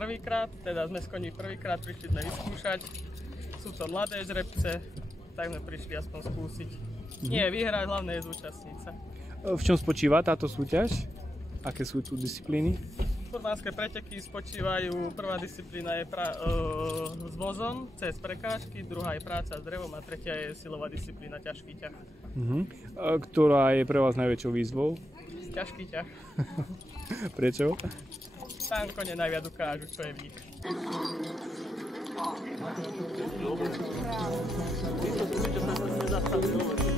prvýkrát, teda sme s koní prvýkrát, prišli sme vyskúšať. Sú to mladé žrebce, tak sme prišli aspoň skúsiť. Nie vyhrať, hlavne je zúčastniť sa. V čom spočíva táto súťaž? Aké sú tu disciplíny? Furmanské preteky spočívajú, prvá disciplína je s vozom cez prekážky, druhá je práca s drevom a tretia je silová disciplína ťažký ťah. Ktorá je pre vás najväčšou výzvou? Ťažký ťah. Prečo? Tam kone najviac ukážu, čo je v nich. Čo sa nezastavilo.